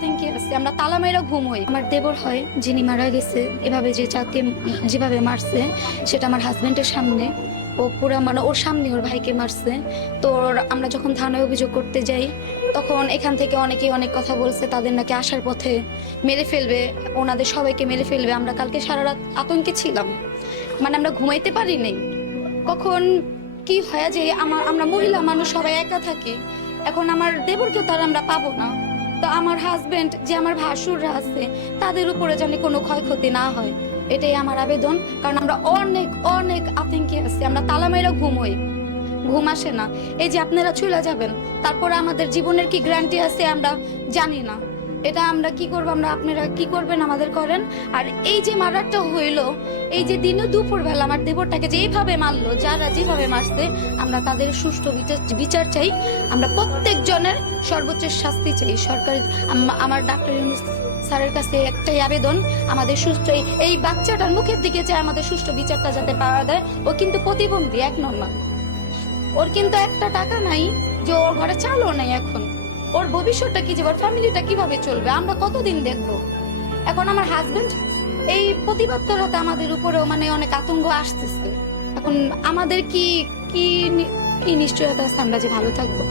আতঙ্কে আছি, আমরা তালা মাইরা ঘুমোই। আমার দেবর হয় যিনি মারা গেছে, এভাবে যে যাকে যেভাবে মারছে সেটা আমার হাজবেন্ডের সামনে। ও পুরা মানে ওর সামনে ওর ভাইকে মারছে। তো আমরা যখন থানায় অভিযোগ করতে যাই তখন এখান থেকে অনেকেই অনেক কথা বলছে, তাদের নাকি আসার পথে মেরে ফেলবে, ওনাদের সবাইকে মেরে ফেলবে। আমরা কালকে সারা রাত আতঙ্কে ছিলাম, মানে আমরা ঘুমাইতে পারি নাই। কখন কি হয় যে আমরা মহিলা মানুষ সবাই একা থাকি, এখন আমার দেবরকেও তার আমরা পাবো না। তো আমার হাজবেন্ড যে আমার ভাসুররা আছে তাদের উপরে যেন কোনো ক্ষয়ক্ষতি না হয়, এটাই আমার আবেদন। কারণ আমরা অনেক অনেক আতঙ্কে আছি, আমরা তালা মাইরা ঘুমোই, ঘুম আসে না। এই যে আপনারা চলে যাবেন, তারপরে আমাদের জীবনের কি গ্যারান্টি আছে আমরা জানি না। এটা আমরা কি করবো, আমরা আপনারা কি করবেন আমাদের করেন। আর এই যে মার্ডারটা হইলো, এই যে দিনে দুপুর বেলা আমার দেবরটাকে যেইভাবে মারলো, যারা যেভাবে মারছে, আমরা তাদের সুষ্ঠু বিচার চাই। আমরা প্রত্যেকজনের সর্বোচ্চ শাস্তি চাই। সরকার আমার ডাক্তার ইউনূস স্যারের কাছে একটাই আবেদন, আমাদের সুষ্ঠু এই বাচ্চাটার মুখের দিকে চাই আমাদের সুষ্ঠু বিচারটা যাতে পাওয়া যায়। ও কিন্তু প্রতিবন্ধী, এক নর্মাল, ওর কিন্তু একটা টাকা নাই, যে ওর ঘরে চালও নাই। এখন ওর ভবিষ্যৎটা কি, যে ওর ফ্যামিলিটা কিভাবে চলবে, আমরা কতদিন দেখবো। এখন আমার হাজবেন্ড এই প্রতিবাদ করাতে আমাদের উপরেও মানে অনেক আতঙ্ক আসতেছে। এখন আমাদের কি কি কি নিশ্চয়তা আছে আমরা যে ভালো থাকবো।